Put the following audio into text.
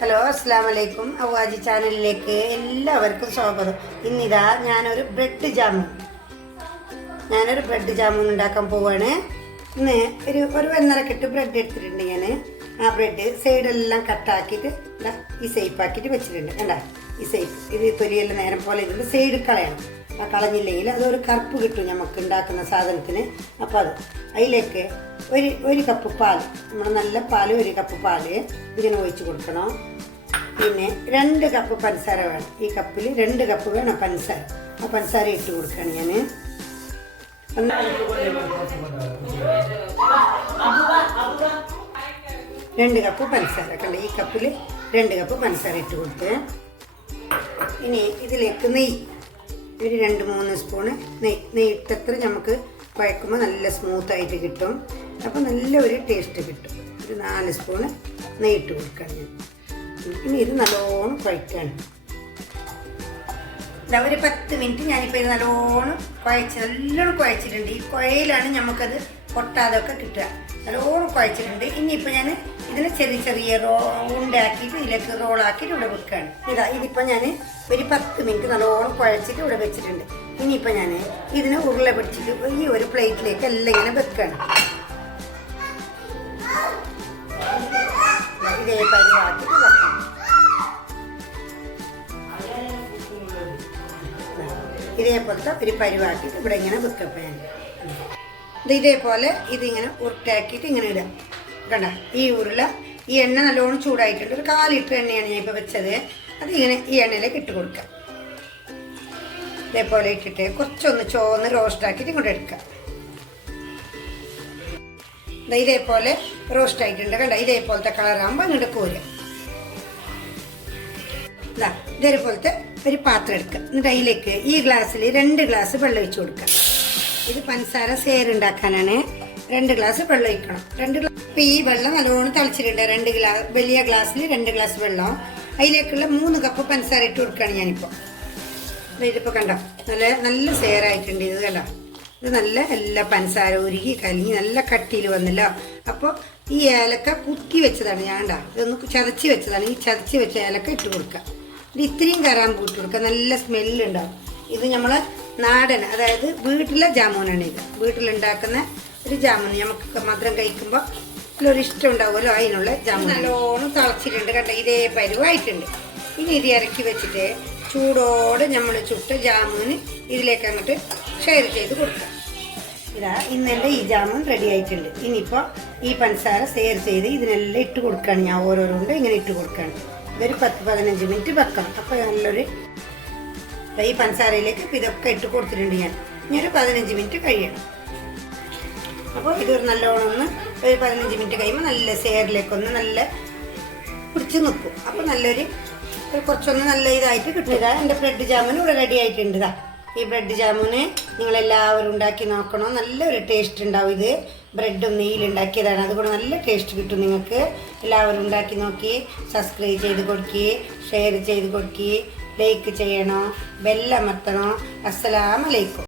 Hello, അസ്സലാമു അലൈക്കും. അവ്വാജി ചാനലിലേക്ക് എല്ലാവർക്കും സ്വാഗതം. ഇന്നിതാ ഞാനൊരു ബ്രെഡ് ജാമുൻ ഉണ്ടാക്കാൻ പോവാണ്. ഇന്ന് ഒരു 1.5 കെട്ട് ബ്രെഡ് എടുത്തിട്ടുണ്ട്. ഞാൻ ആ ബ്രെഡ് സൈഡെല്ലാം കട്ടാക്കിയിട്ട് ഈ സേപ്പാക്കിയിട്ട് വെച്ചിട്ടുണ്ട്. കണ്ട ഈ സേപ്പ്, ഇത് തൊലിയെല്ലാം നേരം പോലെ ഇതിൻ്റെ സൈഡ് കളയണം. ആ കളഞ്ഞില്ലെങ്കിൽ അതൊരു കറുപ്പ് കിട്ടും നമുക്ക് ഉണ്ടാക്കുന്ന സാധനത്തിന്. അപ്പോൾ അത് അതിലേക്ക് ഒരു കപ്പ് പാൽ, നമ്മുടെ നല്ല പാൽ, 1 കപ്പ് പാല് ഇതിങ്ങനെ ഒഴിച്ച് കൊടുക്കണം. പിന്നെ 2 കപ്പ് പഞ്ചസാര വേണം. ഈ കപ്പിൽ 2 കപ്പ് വേണം പഞ്ചസാര. ആ പഞ്ചസാര ഇട്ട് കൊടുക്കുകയാണ് ഞാൻ. 2 കപ്പ് പഞ്ചസാര കണ്ട, ഈ കപ്പിൽ 2 കപ്പ് പഞ്ചസാര ഇട്ട് കൊടുത്ത് ഇനി ഇതിലേക്ക് നെയ്യ് ഒരു 2-3 സ്പൂണ് നെയ്യ് ഇട്ടത്ര നമുക്ക് കുഴക്കുമ്പോൾ നല്ല സ്മൂത്തായിട്ട് കിട്ടും. അപ്പോൾ നല്ല ഒരു ടേസ്റ്റ് കിട്ടും. ഒരു 4 സ്പൂണ് നെയ്യ് ഇട്ട് കൊടുക്കാൻ ഞാൻ. ഇനി ഇത് നല്ലോണം കുഴക്കാണ്. ഒരു 10 മിനിറ്റ് ഞാനിപ്പോൾ ഇത് നല്ലോണം കുഴച്ചിട്ടുണ്ട്. ഈ കുഴയിലാണ് നമുക്കത് പൊട്ടാതൊക്കെ കിട്ടുക. നല്ലോണം കുഴച്ചിട്ടുണ്ട്. ഇനിയിപ്പോൾ ഞാൻ ഇതിനെ ചെറിയ ഉണ്ടാക്കിയിട്ട് ഇതിലേക്ക് റോളാക്കിയിട്ട് ഇവിടെ വെക്കുകയാണ്. ഇതിപ്പോൾ ഞാൻ ഒരു 10 മിനിറ്റ് നല്ലോണം കുഴച്ചിട്ട് ഇവിടെ വെച്ചിട്ടുണ്ട്. ഇനിയിപ്പോൾ ഞാൻ ഇതിനെ ഉരുള പിടിച്ചിട്ട് ഈ ഒരു പ്ലേറ്റിലേക്ക് എല്ലാം ഇങ്ങനെ വെക്കുകയാണ്. ഇതേ പരിവാക്കിയിട്ട് വെക്കണം. ഇതേപോലത്തെ ഒരു പരിവാക്കിയിട്ട് ഇവിടെ ഇങ്ങനെ വെക്കപ്പോൾ ഞാൻ ഇതേപോലെ ഇതിങ്ങനെ ഉരുട്ടാക്കിയിട്ട് ഇങ്ങനെ ഇടാം. കണ്ട, ഈ ഉരുള ഈ എണ്ണ നല്ലോണം ചൂടായിട്ടുണ്ട്. ഒരു 1/4 ലിറ്റർ എണ്ണയാണ് ഞാൻ ഇപ്പോൾ വെച്ചത്. അതിങ്ങനെ ഈ എണ്ണയിലേക്ക് ഇട്ട് കൊടുക്കാം. ഇതേപോലെ ഇട്ടിട്ട് കുറച്ചൊന്ന് ചോന്ന് റോസ്റ്റാക്കിയിട്ട് ഇങ്ങോട്ട് എടുക്കാം. ഇതേപോലെ റോസ്റ്റ് ആയിട്ടുണ്ട്. കണ്ട, ഇതേപോലത്തെ കളറാകുമ്പോൾ അങ്ങോട്ട് കോരുക. ഇതേപോലത്തെ ഒരു പാത്രം എടുക്കുക. എന്നിട്ട് അതിലേക്ക് ഈ ഗ്ലാസ്സിൽ 2 ഗ്ലാസ് വെള്ളം ഒഴിച്ച് കൊടുക്കുക. ഇത് പഞ്ചസാര സേറുണ്ടാക്കാനാണ്. 2 ഗ്ലാസ് വെള്ളം ഒഴിക്കണം. 2 ഗ്ലാസ്. ഇപ്പം ഈ വെള്ളം നല്ലോണം തിളച്ചിട്ടുണ്ട്. വലിയ ഗ്ലാസ്സിൽ 2 ഗ്ലാസ് വെള്ളം. അതിലേക്കുള്ള 3 കപ്പ് പഞ്ചസാര ഇട്ട് കൊടുക്കുകയാണ് ഞാനിപ്പോൾ. ഇതിപ്പോൾ കണ്ടോ, നല്ല സേറായിട്ടുണ്ട്. ഇത് കണ്ടോ, ഇത് നല്ല എല്ലാ പഞ്ചസാര ഉരുകി കലങ്ങി നല്ല കട്ടിയിൽ വന്നല്ലോ. അപ്പോൾ ഈ ഏലക്ക കുത്തി വെച്ചതാണ് ഞാൻ. കണ്ടോ, ഇതൊന്ന് ചതച്ച് വെച്ചതാണ്. ഈ ചതച്ച് വെച്ച ഏലക്ക ഇട്ട് കൊടുക്കുക. ഇത് ഇത്രയും കറാമ്പൂ ഇട്ട് കൊടുക്കുക. നല്ല സ്മെല്ലുണ്ടാവും. ഇത് നമ്മൾ നാടൻ, അതായത് വീട്ടിലെ ജാമുനാണ്. ഇത് വീട്ടിലുണ്ടാക്കുന്ന ഒരു ജാമുൻ. നമുക്ക് മധുരം കഴിക്കുമ്പോൾ നല്ലൊരു ഇഷ്ടം ഉണ്ടാവുമല്ലോ, അതിനുള്ള ജാമുൻ. നല്ലോണം തിളച്ചിട്ടുണ്ട്. കണ്ട, ഇതേ പരുവായിട്ടുണ്ട്. ഇനി ഇത് ഇറക്കി വെച്ചിട്ട് ചൂടോടെ നമ്മൾ ചുട്ട ജാമുന് ഇതിലേക്ക് അങ്ങോട്ട് ഷെയർ ചെയ്ത് കൊടുക്കാം. ഇന്നെൻ്റെ ഈ ജാമുൻ റെഡി ആയിട്ടുണ്ട്. ഇനിയിപ്പോൾ ഈ പഞ്ചസാര ഷെയർ ചെയ്ത് ഇതിനെല്ലാം ഇട്ട് കൊടുക്കുകയാണ് ഞാൻ. ഓരോരുണ്ട് ഇങ്ങനെ ഇട്ട് കൊടുക്കുകയാണ്. ഇതൊരു 10-15 മിനിറ്റ് വെക്കണം. അപ്പോൾ നല്ലൊരു ഈ പഞ്ചസാരയിലേക്ക് ഇപ്പം ഇതൊക്കെ ഇട്ട് കൊടുത്തിട്ടുണ്ട് ഞാൻ. ഇനി ഒരു 15 മിനിറ്റ് കഴിയണം. അപ്പോൾ ഇതൊരു നല്ലോണം ഒരു 15 മിനിറ്റ് കഴിയുമ്പോൾ നല്ല ഷെയറിലേക്കൊന്ന് നല്ല പിടിച്ച് നിൽക്കും. അപ്പോൾ നല്ലൊരു കുറച്ചൊന്ന് നല്ല ഇതായിട്ട് കിട്ടുക. എൻ്റെ ബ്രെഡ് ജാമുൻ ഇവിടെ റെഡി ആയിട്ടുണ്ട്. ഈ ബ്രെഡ് ജാമുന് നിങ്ങളെല്ലാവരും ഉണ്ടാക്കി നോക്കണം. നല്ലൊരു ടേസ്റ്റ് ഉണ്ടാവും. ഇത് ബ്രെഡും നെയ്യിലുണ്ടാക്കിയതാണ്. അതുകൊണ്ട് നല്ല ടേസ്റ്റ് കിട്ടും നിങ്ങൾക്ക്. എല്ലാവരും ഉണ്ടാക്കി നോക്കി സബ്സ്ക്രൈബ് ചെയ്ത് കൊടുക്കുകയും ഷെയർ ചെയ്ത് കൊടുക്കുകയും ലൈക്ക് ചെയ്യണോ, ബെല്ലമർത്തണോ. അസ്സലാമു അലൈക്കും.